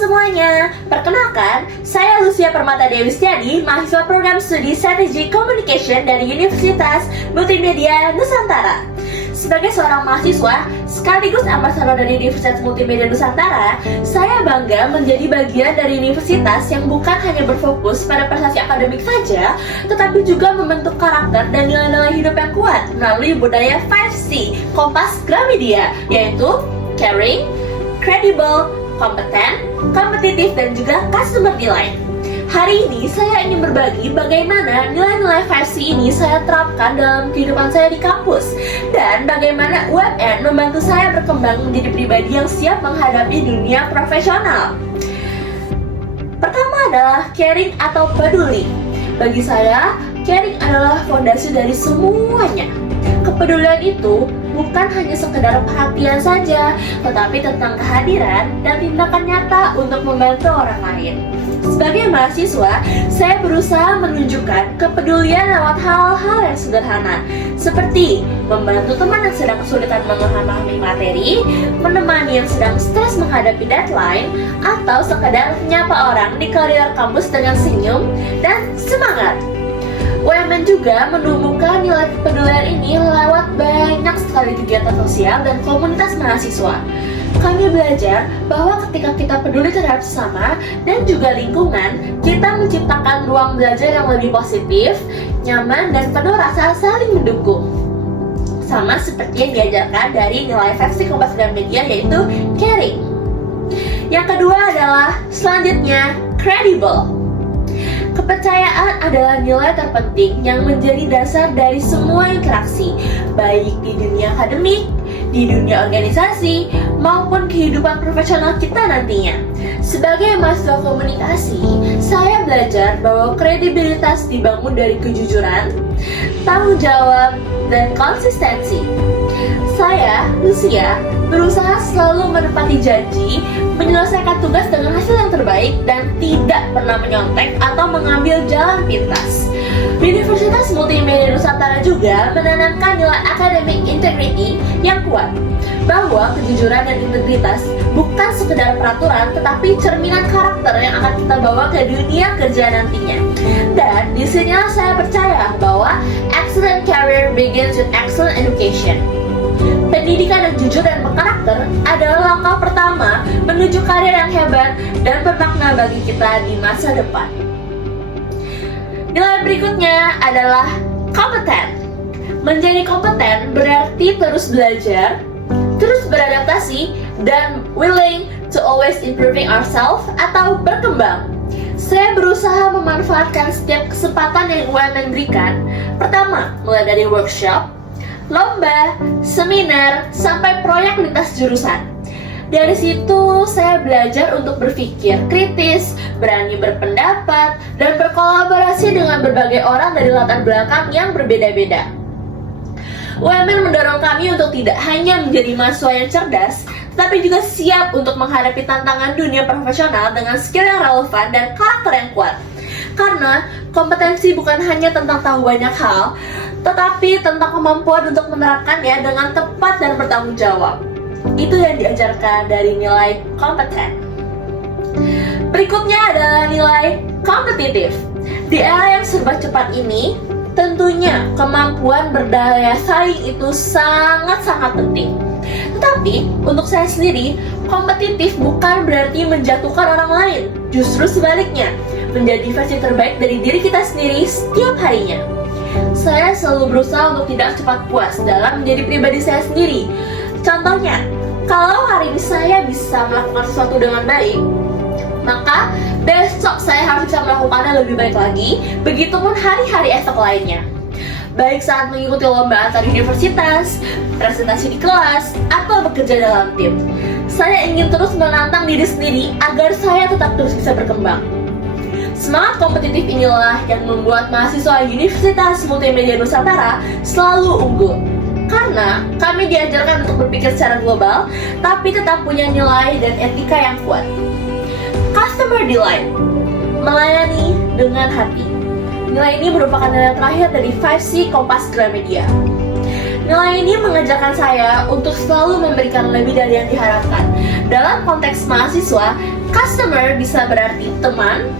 semuanya, perkenalkan, saya Lucia Permata Dewi Setiadi, mahasiswa program studi Strategi Communication dari Universitas Multimedia Nusantara. Sebagai seorang mahasiswa, sekaligus ambasador dari Universitas Multimedia Nusantara, saya bangga menjadi bagian dari universitas yang bukan hanya berfokus pada prestasi akademik saja, tetapi juga membentuk karakter dan nilai-nilai hidup yang kuat melalui budaya 5C Kompas Gramedia, yaitu caring, credible, kompeten, kompetitif, dan juga customer delight. Hari ini saya ingin berbagi bagaimana nilai-nilai 5C ini saya terapkan dalam kehidupan saya di kampus dan bagaimana UMN membantu saya berkembang menjadi pribadi yang siap menghadapi dunia profesional. Pertama adalah caring atau peduli. Bagi saya, caring adalah fondasi dari semuanya. Kepedulian itu bukan hanya sekedar perhatian saja, tetapi tentang kehadiran dan tindakan nyata untuk membantu orang lain. Sebagai mahasiswa, saya berusaha menunjukkan kepedulian lewat hal-hal yang sederhana, seperti membantu teman yang sedang kesulitan memahami materi, menemani yang sedang stres menghadapi deadline, atau sekedar menyapa orang di koridor kampus dengan senyum dan semangat. UMN juga menumbuhkan nilai kepedulian ini lewat banyak sekali kegiatan sosial dan komunitas mahasiswa. Kami belajar bahwa ketika kita peduli terhadap sesama dan juga lingkungan, kita menciptakan ruang belajar yang lebih positif, nyaman, dan penuh rasa saling mendukung. Sama seperti yang diajarkan dari nilai 5C Kompas Gramedia, yaitu caring. Yang kedua adalah selanjutnya credible. Kepercayaan adalah nilai terpenting yang menjadi dasar dari semua interaksi, baik di dunia akademik, di dunia organisasi, maupun kehidupan profesional kita nantinya. Sebagai mahasiswa komunikasi, saya belajar bahwa kredibilitas dibangun dari kejujuran, tanggung jawab, dan konsistensi. Saya, Lucia, berusaha selalu menepati janji, menyelesaikan tugas dengan hasil yang terbaik, dan tidak pernah menyontek atau mengambil jalan pintas. Universitas Multimedia Nusantara juga menanamkan nilai academic integrity yang kuat, bahwa kejujuran dan integritas bukan sekedar peraturan, tetapi cerminan karakter yang akan kita bawa ke dunia kerja nantinya. Dan disinilah saya percaya bahwa excellent career begins with excellent education. Pendidikan yang jujur dan berkarakter adalah langkah pertama menuju karir yang hebat dan bermakna bagi kita di masa depan. Nilai berikutnya adalah kompeten. Menjadi kompeten berarti terus belajar, terus beradaptasi, dan willing to always improving ourselves atau berkembang. Saya berusaha memanfaatkan setiap kesempatan yang UMN berikan. Pertama, mulai dari workshop, lomba, seminar, sampai proyek lintas jurusan. Dari situ saya belajar untuk berpikir kritis, berani berpendapat, dan berkolaborasi dengan berbagai orang dari latar belakang yang berbeda-beda. UMN mendorong kami untuk tidak hanya menjadi mahasiswa yang cerdas, tapi juga siap untuk menghadapi tantangan dunia profesional dengan skill yang relevan dan karakter yang kuat. Karena kompetensi bukan hanya tentang tahu banyak hal, tetapi tentang kemampuan untuk menerapkannya dengan tepat dan bertanggung jawab. Itu yang diajarkan dari nilai kompeten. Berikutnya adalah nilai kompetitif. Di era yang serba cepat ini, tentunya kemampuan berdaya saing itu sangat-sangat penting. Tetapi, untuk saya sendiri, kompetitif bukan berarti menjatuhkan orang lain. Justru sebaliknya, menjadi versi terbaik dari diri kita sendiri setiap harinya. Saya selalu berusaha untuk tidak cepat puas dalam menjadi pribadi saya sendiri. Contohnya, kalau hari ini saya bisa melakukan sesuatu dengan baik, maka besok saya harus bisa melakukannya lebih baik lagi. Begitupun hari-hari esok lainnya. Baik saat mengikuti lomba antar universitas, presentasi di kelas, atau bekerja dalam tim. Saya ingin terus menantang diri sendiri agar saya tetap terus bisa berkembang. Semangat kompetitif inilah yang membuat mahasiswa Universitas Multimedia Nusantara selalu unggul. Karena kami diajarkan untuk berpikir secara global, tapi tetap punya nilai dan etika yang kuat. Customer delight, melayani dengan hati. Nilai ini merupakan nilai terakhir dari 5C Kompas Gramedia. Nilai ini mengajarkan saya untuk selalu memberikan lebih dari yang diharapkan Dalam konteks mahasiswa, customer bisa berarti teman,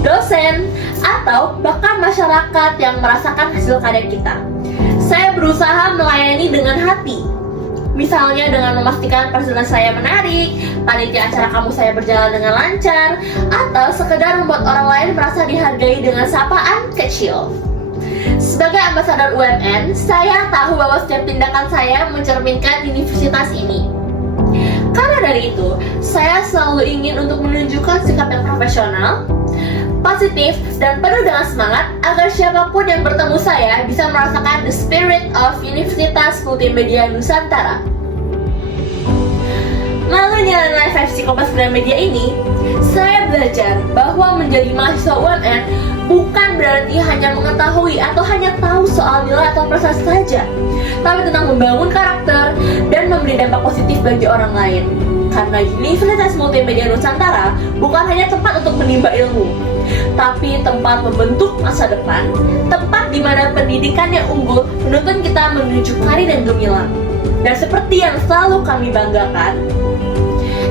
dosen, atau bahkan masyarakat yang merasakan hasil karya kita. Saya berusaha melayani dengan hati. Misalnya dengan memastikan presentasi saya menarik, panitia acara kamu saya berjalan dengan lancar, atau sekedar membuat orang lain merasa dihargai dengan sapaan kecil. Sebagai ambasador UMN, saya tahu bahwa setiap tindakan saya mencerminkan universitas ini. Karena dari itu, saya selalu ingin untuk menunjukkan sikap yang profesional, positif, dan penuh dengan semangat agar siapapun yang bertemu saya bisa merasakan the spirit of Universitas Multimedia Nusantara. Melalui nilai versi Kompas Gramedia ini, saya belajar bahwa menjadi mahasiswa UMN bukan berarti hanya mengetahui atau hanya tahu soal nilai atau prestasi saja, tapi tentang membangun karakter dan memberi dampak positif bagi orang lain. Karena Universitas Multimedia Nusantara bukan hanya tempat untuk menimba ilmu, tapi tempat membentuk masa depan, tempat di mana pendidikan yang unggul menuntun kita menuju karir yang gemilang. Dan seperti yang selalu kami banggakan,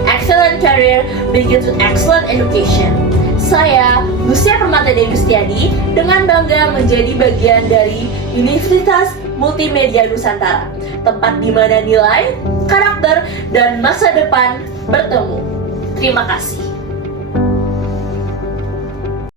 excellent career begins with excellent education. Saya, Lucia Permata Dewi Setiadi, dengan bangga menjadi bagian dari Universitas Multimedia Nusantara, tempat di mana nilai, karakter, dan masa depan bertemu. Terima kasih.